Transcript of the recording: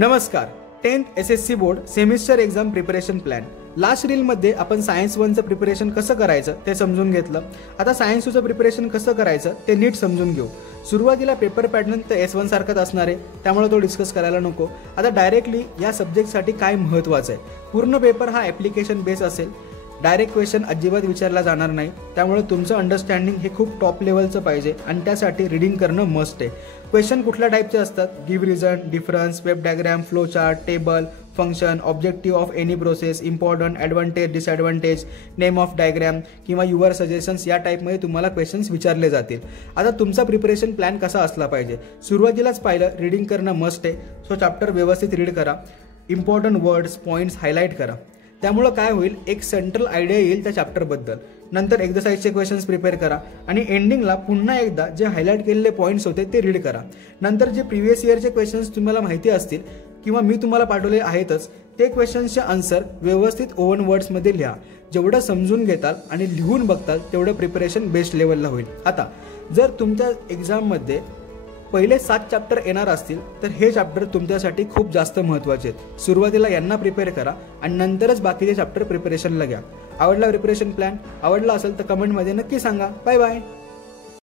नमस्कार. 10th SSC board semester exam preparation plan. Last रीलमध्ये आपण सायन्स 1चं प्रिपरेशन कसं करायचं ते समजून घेतलं. आता सायन्स 2चं प्रिपरेशन कसं करायचं ते नीट समजून घेऊ. सुरुवातीला पेपर पॅटर्न तर S1 सारखाच असणार आहे, त्यामुळे तो डिस्कस करायला नको. आता डायरेक्टली या सब्जेक्टसाठी काय महत्त्वाचं आहे. पूर्ण पेपर हा ॲप्लिकेशन बेस असेल. डायरेक्ट क्वेश्चन अजिबात विचारला जाणार नाही, त्यामुळे तुमचं अंडरस्टँडिंग हे खूप टॉप लेवलचं पाहिजे आणि त्यासाठी रीडिंग करणं मस्ट आहे. क्वेश्चन कुठल्या टाईपचे असतात. Give reason, difference, web diagram, flow chart, table, function, objective of any process, important, advantage, disadvantage, name of diagram किंवा युअर सजेशन्स या टाईपमध्ये तुम्हाला क्वेश्चन्स विचारले जातील. आता तुमचा प्रिपरेशन प्लॅन कसा असला पाहिजे. सुरुवातीलाच पाहिलं रीडिंग करणं मस्ट आहे. सो चॅप्टर व्यवस्थित रीड करा. इम्पॉर्टंट वर्ड्स, पॉईंट्स हायलाईट करा. त्यामुळं काय होईल, एक सेंट्रल आयडिया येईल त्या चॅप्टरबद्दल. नंतर एक्झरसाइजचे क्वेश्चन्स प्रिपेअर करा आणि एंडिंगला पुन्हा एकदा जे हायलाईट केलेले पॉईंट्स होते ते रीड करा. नंतर जे प्रिव्हियस इयरचे क्वेश्चन्स तुम्हाला माहिती असतील किंवा मी तुम्हाला पाठवले आहेतच, ते क्वेश्चन्सचे आन्सर व्यवस्थित ओवन वर्ड्समध्ये लिहा. जेवढं समजून घेताल आणि लिहून बघताल तेवढं प्रिपरेशन बेस्ट लेवलला होईल. आता जर तुमच्या एक्झाममध्ये पहिले 7 चॅप्टर येणार असतील तर हे चॅप्टर तुमच्यासाठी खूप जास्त महत्त्वाचे आहेत. सुरुवातीला यांना प्रिपेअर करा आणि नंतरच बाकीचे चॅप्टर प्रिपरेशनला घ्या. आवडला प्रिपरेशन प्लॅन? आवडला असेल तर कमेंटमध्ये नक्की सांगा. Bye bye.